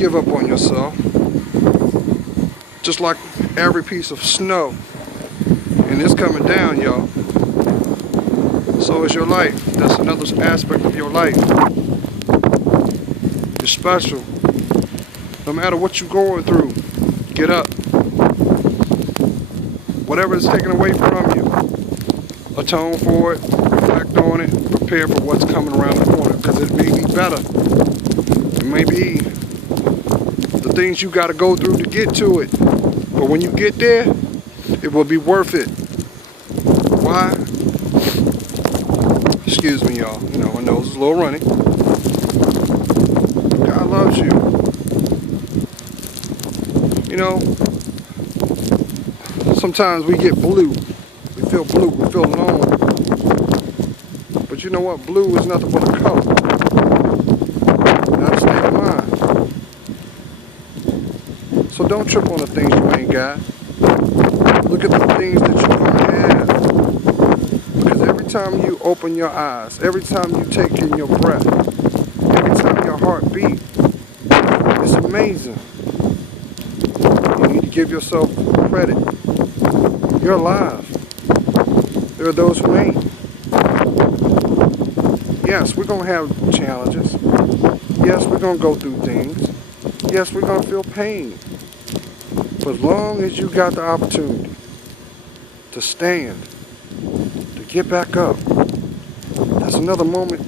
give up on yourself. Just like every piece of snow. And it's coming down, y'all. So is your life. That's another aspect of your life. You're special. No matter what you're going through, get up. Whatever is taken away from you, atone for it, reflect on it, prepare for what's coming around the corner, because it may be better. It may be the things you got to go through to get to it. But when you get there, it will be worth it. Why? Excuse me, y'all. You know, my nose is a little runny. God loves you. You know, sometimes we get blue. We feel blue. We feel alone. But you know what? Blue is nothing but a color. Not a state of mind. So don't trip on the things you ain't got. Look at the things that you're going to have. Because every time you open your eyes, every time you take in your breath, every time your heart beats, it's amazing. You need to give yourself credit. You're alive. There are those who ain't. Yes, we're going to have challenges. Yes, we're going to go through things. Yes, we're going to feel pain. But as long as you got the opportunity to stand, to get back up, that's another moment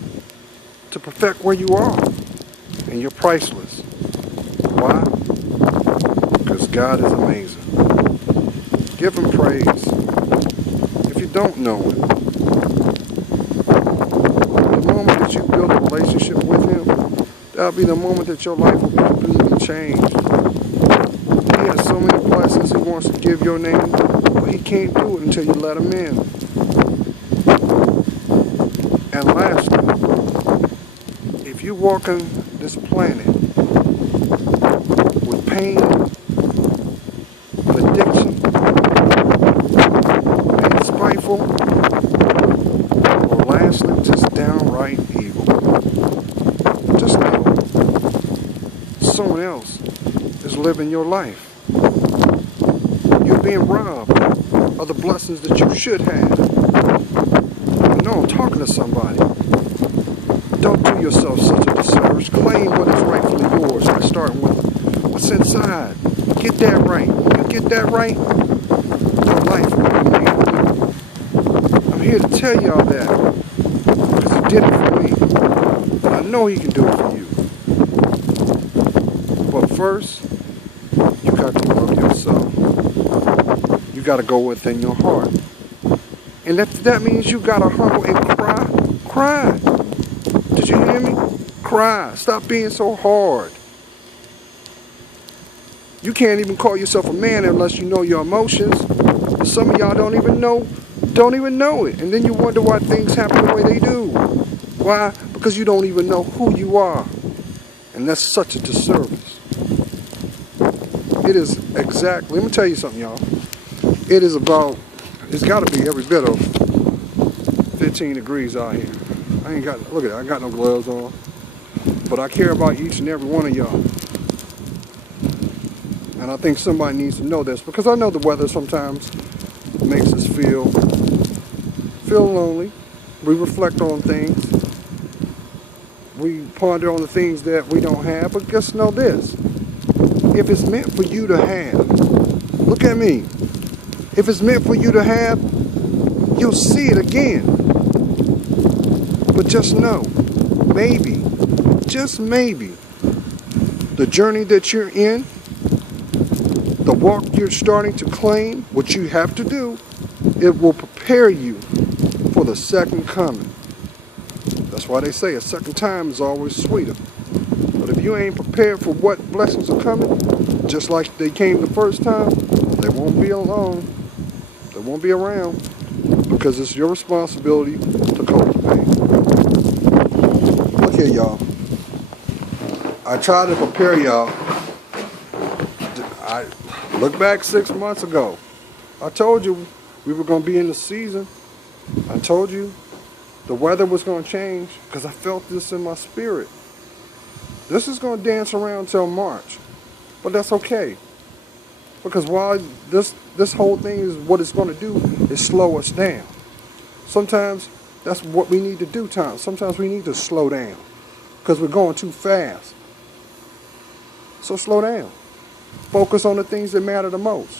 to perfect where you are. And you're priceless. Why? Because God is amazing. Give Him praise. If you don't know Him, the moment that you build a relationship with Him, that'll be the moment that your life will be completely changed. He has so many blessings He wants to give your name, but He can't do it until you let Him in. And lastly, if you walk on this planet with pain, addiction, being spiteful, or lastly, just downright evil, just know someone else is living your life. You're being robbed of the blessings that you should have. You know I'm talking to somebody. Don't do yourself such a disservice. Claim what is rightfully yours by starting with what's inside. Get that right. When you get that right, your life will be made new. I'm here to tell y'all that because He did it for me. And I know He can do it for you. But first, you got to love yourself. You got to go within your heart. And that means you got to humble and cry. Cry. Did you hear me? Cry. Stop being so hard. You can't even call yourself a man unless you know your emotions. Some of y'all don't even know it. And then you wonder why things happen the way they do. Why? Because you don't even know who you are. And that's such a disservice. It is exactly, let me tell you something, y'all. It is about, it's got to be every bit of 15 degrees out here. I ain't got, look at it, I got no gloves on. But I care about each and every one of y'all. And I think somebody needs to know this, because I know the weather sometimes makes us feel lonely. We reflect on things. We ponder on the things that we don't have. But just know this. If it's meant for you to have, look at me. If it's meant for you to have, you'll see it again. But just know, maybe, just maybe, the journey that you're in, the walk you're starting to claim, what you have to do, it will prepare you for the second coming. That's why they say a second time is always sweeter. But if you ain't prepared for what blessings are coming, just like they came the first time, they won't be alone. They won't be around, because it's your responsibility to cultivate. Look here, y'all. I try to prepare y'all. I look back 6 months ago. I told you we were going to be in the season. I told you the weather was going to change, because I felt this in my spirit. This is going to dance around till March. But that's okay. Because while this whole thing is what it's going to do is slow us down. Sometimes that's what we need to do, Tom. Sometimes we need to slow down because we're going too fast. So slow down. Focus on the things that matter the most.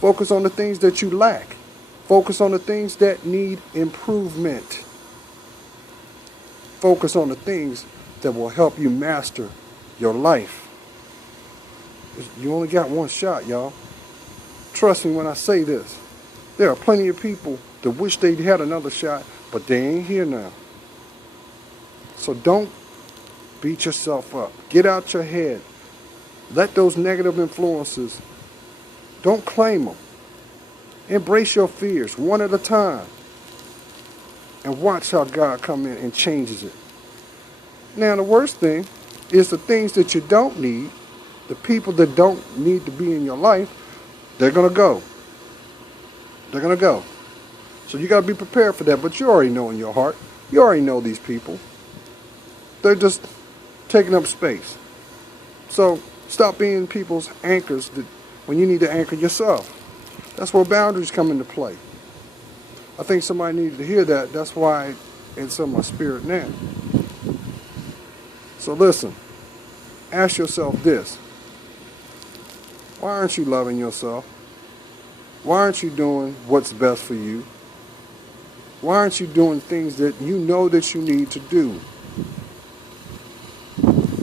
Focus on the things that you lack. Focus on the things that need improvement. Focus on the things that will help you master your life. You only got one shot, y'all. Trust me when I say this. There are plenty of people that wish they had another shot, but they ain't here now. So don't beat yourself up. Get out your head. Let those negative influences, don't claim them. Embrace your fears one at a time. And watch how God come in and changes it. Now the worst thing is the things that you don't need, the people that don't need to be in your life, they're going to go. They're going to go. So you got to be prepared for that, but you already know in your heart. You already know these people. They're just taking up space. So stop being people's anchors when you need to anchor yourself. That's where boundaries come into play. I think somebody needed to hear that. That's why it's in my spirit now. So listen, ask yourself this. Why aren't you loving yourself? Why aren't you doing what's best for you? Why aren't you doing things that you know that you need to do?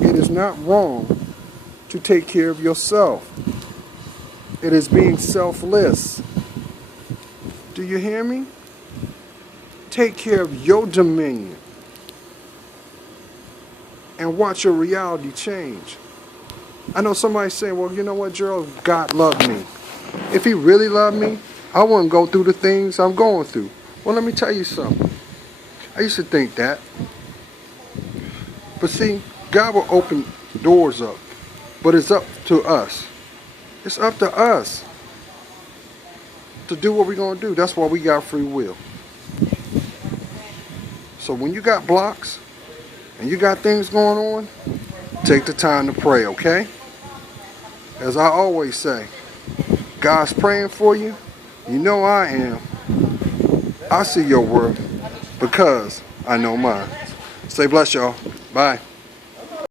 It is not wrong to take care of yourself. It is being selfless. Do you hear me? Take care of your dominion and watch your reality change. I know somebody saying, well, you know what, Gerald? God loved me. If he really loved me, I wouldn't go through the things I'm going through. Well, let me tell you something. I used to think that. But see, God will open doors up. But it's up to us. It's up to us to do what we're going to do. That's why we got free will. So when you got blocks and you got things going on, take the time to pray, okay? As I always say, God's praying for you. You know I am. I see your worth because I know mine. Stay blessed, y'all. Bye.